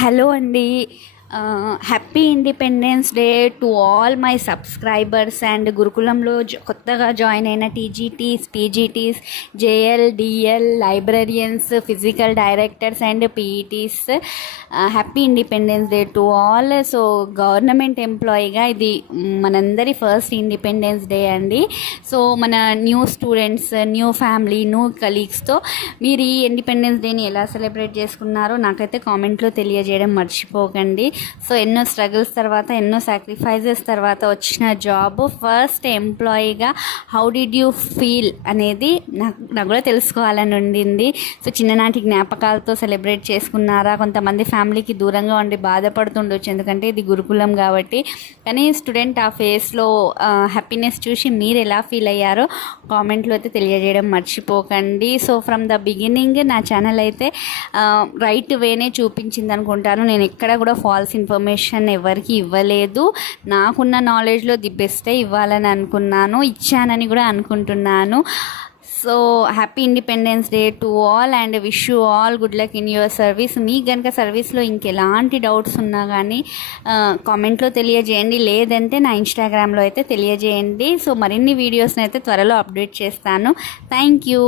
Hello అండి. Happy independence day to all my subscribers and గురుకులంలో కొత్తగా జాయిన్ అయిన TGTs, PGTs, JL, DL, librarians, physical directors and PETs. Happy independence day to all. So government ఎంప్లాయీగా ఇది మనందరి first independence day అండి. So మన new students, new family, new కలీగ్స్తో మీరు ఈ ఇండిపెండెన్స్ డేని ఎలా సెలబ్రేట్ చేసుకున్నారో నాకైతే కామెంట్లో తెలియజేయడం మర్చిపోకండి. సో ఎన్నో స్ట్రగుల్స్ తర్వాత, ఎన్నో సాక్రిఫైజెస్ తర్వాత వచ్చిన జాబ్, ఫస్ట్ ఎంప్లాయీగా హౌ డిడ్ యూ ఫీల్ అనేది నాకు కూడా తెలుసుకోవాలని ఉండింది. సో చిన్ననాటి జ్ఞాపకాలతో సెలబ్రేట్ చేసుకున్నారా? కొంతమంది ఫ్యామిలీకి దూరంగా ఉండి బాధపడుతుండొచ్చు, ఎందుకంటే ఇది గురుకులం కాబట్టి. కానీ స్టూడెంట్ ఆ ఫేస్లో హ్యాపీనెస్ చూసి మీరు ఎలా ఫీల్ అయ్యారో కామెంట్లో అయితే తెలియజేయడం మర్చిపోకండి. సో ఫ్రమ్ ద బిగినింగ్ నా ఛానల్ అయితే రైట్ వేనే చూపించింది అనుకుంటాను. నేను ఎక్కడ కూడా ఫాల్స్ ఇన్ఫర్మేషన్ ఎవరికి ఇవ్వలేదు. నాకున్న నాలెడ్జ్లో ది బెస్టే ఇవ్వాలని అనుకున్నాను, ఇచ్చానని కూడా అనుకుంటున్నాను. So happy independence day to all and wish you all good luck in your service. మీకు కనుక సర్వీస్లో ఇంకెలాంటి డౌట్స్ ఉన్నా కానీ కామెంట్లో తెలియజేయండి, లేదంటే నా ఇన్స్టాగ్రామ్లో అయితే తెలియజేయండి. సో మరిన్ని వీడియోస్ని అయితే త్వరలో అప్డేట్ చేస్తాను. Thank you.